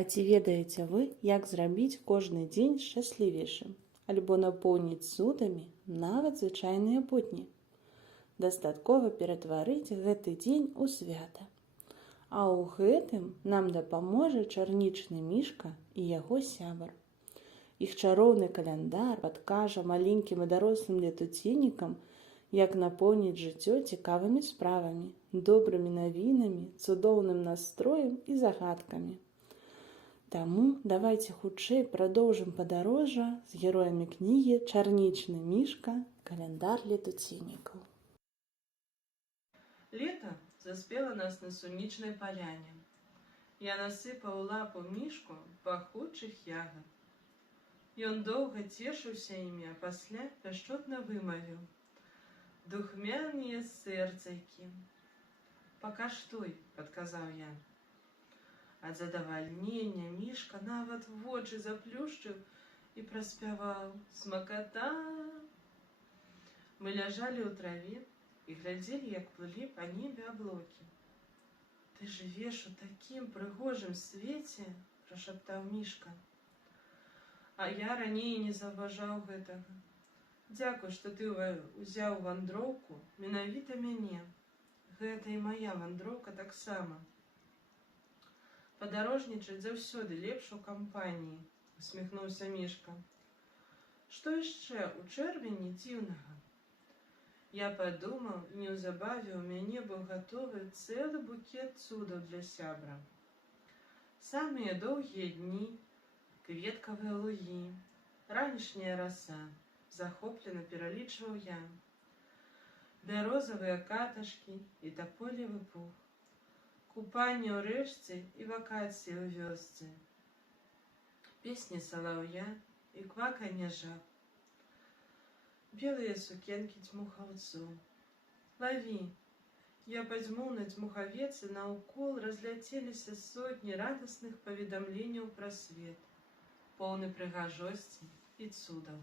А ці ведаеце вы, як зрабіць кожны дзень шчаслівейшым альбо напоўніць цудамі нават звычайныя будні? Дастаткова ператварыць гэты дзень у свята. А ў гэтым нам дапаможа чарнічны мішка і яго сябар. Іх чароўны каляндар падкажа маленькім і дарослым летуценнікам, як напоўніць жыццё цікавымі справамі, добрымі навінамі, цудоўным настроем і загадкамі. Таму давайце хутчэй прадоўжым падарожжа з героямі кнігі «Чарнічны мішка. Каляндар летуценнікаў». Лето заспела нас на сонечнай паляне. Я насыпаў лапу мішку пахучых ягад. Ён доўга цешыўся імі, а пасля пяшчотна вымавіў: «Духмяныя сэрцайкі». «Пакаштуй», — падказаў я. Ад задавальнення мішка нават вочы заплюшчыў і праспяваў: «Смаката». Мы ляжалі ў траве і глядзелі, як плылі па небе аблокі. «Ты жывеш у такім прыгожым свеце», — прашаптаў мішка. «А я раней не заўважаў гэтага. Дзякуй, што ты ўзяў вандроўку менавіта мяне. Гэта і мая вандроўка таксама. Падарожнічаць заўсёды лепш у кампаніі», — усміхнуўся мішка. «Што яшчэ ў чэрвені дзіўнага?» Я падумаў, і неўзабаве ў мяне быў гатовы цэлы букет цудаў для сябра. Самыя доўгія дні, кветкавыя лугі, ранішняя раса, захоплена пералічваў я. Бярозавыя каташкі і таполевы пух, купанне ў рэчцы і вакацыі ў вёсцы, песні салаўя і кваканне жаб, белыя сукенкі дзьмухаўцоў. Лаві, я падзьмуў на дзьмухавец, і наўкол разляцеліся сотні радасных паведамленняў пра свет, поўны прыгажосці і цудаў.